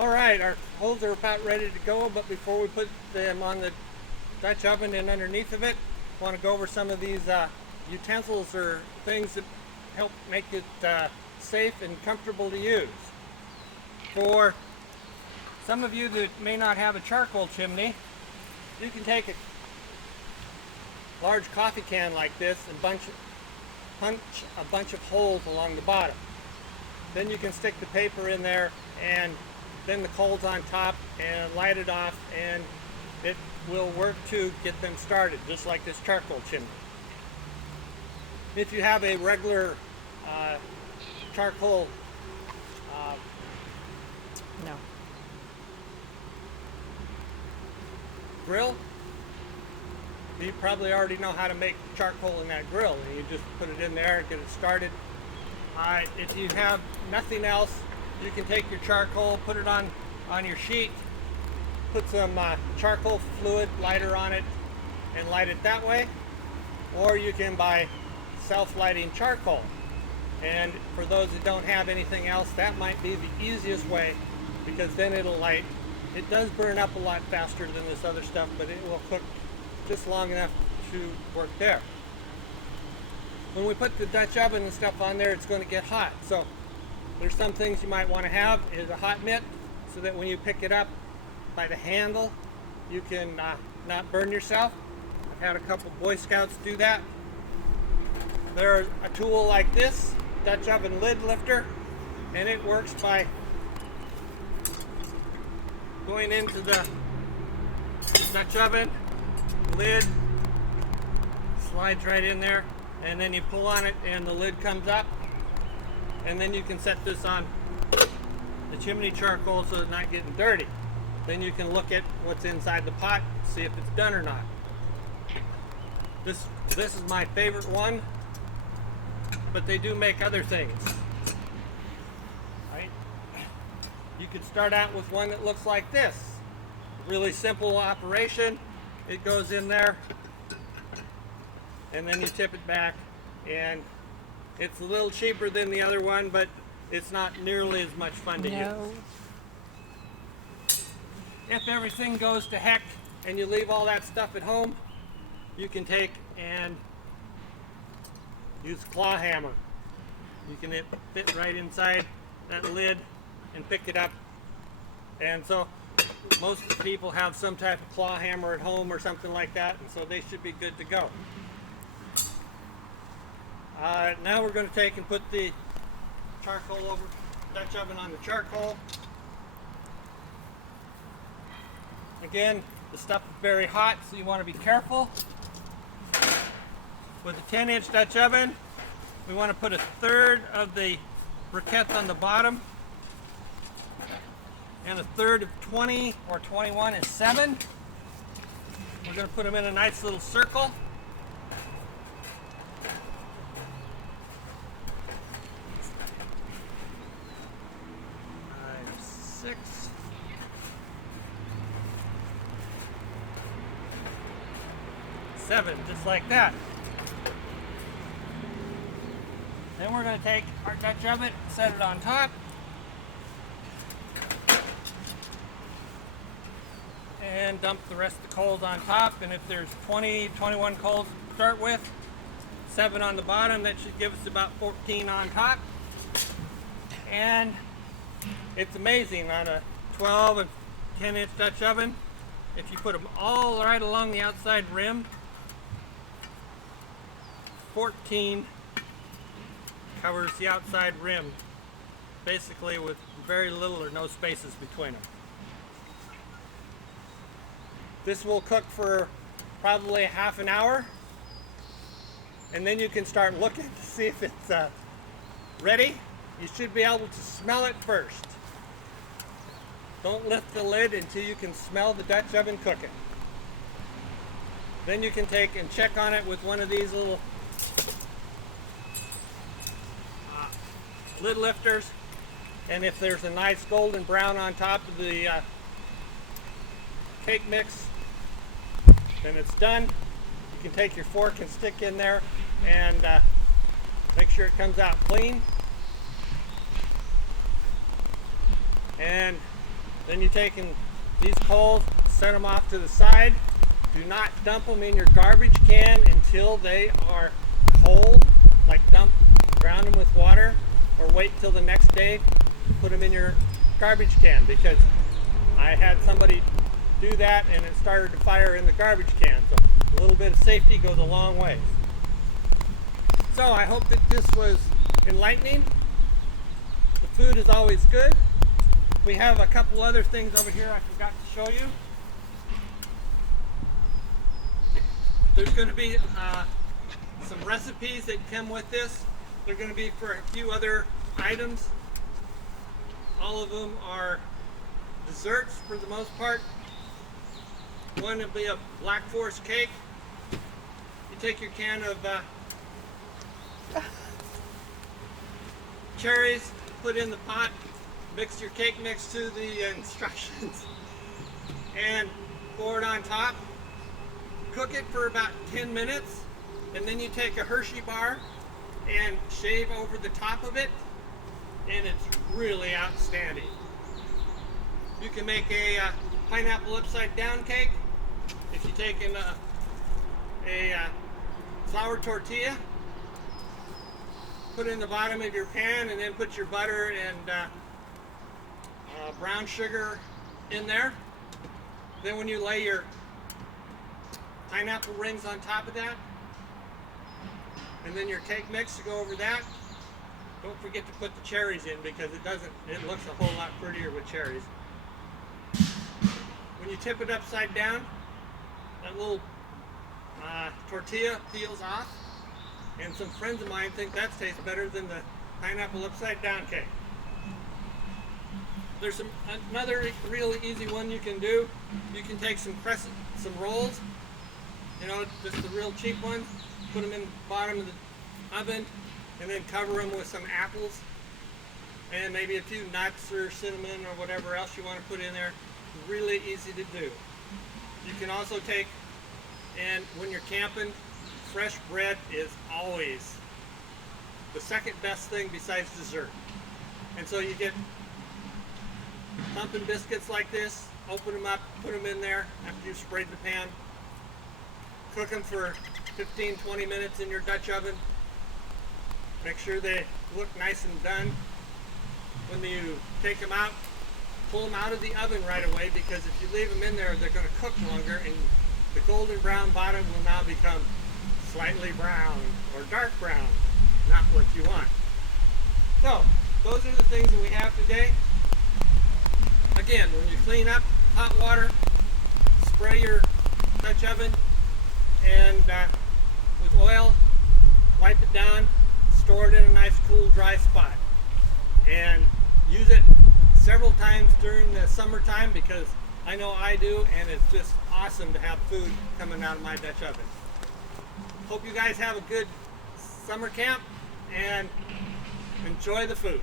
All right, our holes are about ready to go, but before we put them on the Dutch oven and underneath of it, I want to go over some of these utensils or things that help make it safe and comfortable to use. For some of you that may not have a charcoal chimney, you can take a large coffee can like this and punch a bunch of holes along the bottom. Then you can stick the paper in there and then the coals on top and light it off, and it will work to get them started, just like this charcoal chimney. If you have a regular charcoal No. grill, you probably already know how to make charcoal in that grill, and you just put it in there and get it started. If you have nothing else, you can take your charcoal, put it on your sheet, put some charcoal fluid lighter on it and light it that way, or you can buy self-lighting charcoal. And for those that don't have anything else, that might be the easiest way, because then it'll light. It does burn up a lot faster than this other stuff, but it will cook just long enough to work there. When we put the Dutch oven and stuff on there, it's going to get hot. So there's some things you might want to have is a hot mitt, so that when you pick it up by the handle, you can not burn yourself. I've had a couple Boy Scouts do that. There's a tool like this, Dutch oven lid lifter, and it works by going into the Dutch oven, lid slides right in there, and then you pull on it and the lid comes up, and then you can set this on the chimney charcoal so it's not getting dirty. Then you can look at what's inside the pot, see if it's done or not. This is my favorite one, but they do make other things. Right? You could start out with one that looks like this. Really simple operation. It goes in there, and then you tip it back, and it's a little cheaper than the other one, but it's not nearly as much fun to use. If everything goes to heck and you leave all that stuff at home, you can take and use a claw hammer. You can fit right inside that lid and pick it up. And so most people have some type of claw hammer at home or something like that, and so they should be good to go. Now we're going to take and put the charcoal over, Dutch oven on the charcoal. Again, the stuff is very hot, so you want to be careful. With a 10-inch Dutch oven, we want to put 1/3 of the briquettes on the bottom, and 1/3 of 20 or 21 is 7. We're going to put them in a nice little circle. Six. 7, just like that. Then we're going to take our Dutch oven, set it on top, and dump the rest of the coals on top. And if there's 20, 21 coals to start with, 7 on the bottom, that should give us about 14 on top. And it's amazing on a 12 and 10-inch Dutch oven, if you put them all right along the outside rim, 14 covers the outside rim, basically with very little or no spaces between them. This will cook for probably half an hour, and then you can start looking to see if it's ready. You should be able to smell it first. Don't lift the lid until you can smell the Dutch oven cooking. Then you can take and check on it with one of these little lid lifters, and if there's a nice golden brown on top of the cake mix, then it's done. You can take your fork and stick in there and make sure it comes out clean. And Then you take these coals, set them off to the side. Do not dump them in your garbage can until they are cold, like drown them with water, or wait till the next day to put them in your garbage can, because I had somebody do that and it started to fire in the garbage can. So a little bit of safety goes a long way. So I hope that this was enlightening. The food is always good. We have a couple other things over here I forgot to show you. There's going to be some recipes that come with this. They're going to be for a few other items. All of them are desserts for the most part. One will be a Black Forest cake. You take your can of cherries, put in the pot, mix your cake mix to the instructions, and pour it on top. Cook it for about 10 minutes, and then you take a Hershey bar and shave over the top of it, and it's really outstanding. You can make a pineapple upside down cake if you take in a flour tortilla, put it in the bottom of your pan, and then put your butter and brown sugar in there. Then when you lay your pineapple rings on top of that, and then your cake mix to go over that, don't forget to put the cherries in, because it looks a whole lot prettier with cherries. When you tip it upside down, that little tortilla peels off, and some friends of mine think that tastes better than the pineapple upside down cake. There's another really easy one you can do. You can take some rolls, just the real cheap ones, put them in the bottom of the oven, and then cover them with some apples and maybe a few nuts or cinnamon or whatever else you want to put in there. Really easy to do. You can also take, and when you're camping, fresh bread is always the second best thing besides dessert. And so you get pumpkin biscuits like this, open them up, put them in there after you've sprayed the pan. Cook them for 15-20 minutes in your Dutch oven. Make sure they look nice and done. When you take them out, pull them out of the oven right away, because if you leave them in there, they're going to cook longer, and the golden brown bottom will now become slightly brown or dark brown, not what you want. So those are the things that we have today. Again, when you clean up, hot water, spray your Dutch oven, and with oil, wipe it down, store it in a nice cool dry spot, and use it several times during the summertime, because I know I do, and it's just awesome to have food coming out of my Dutch oven. Hope you guys have a good summer camp and enjoy the food.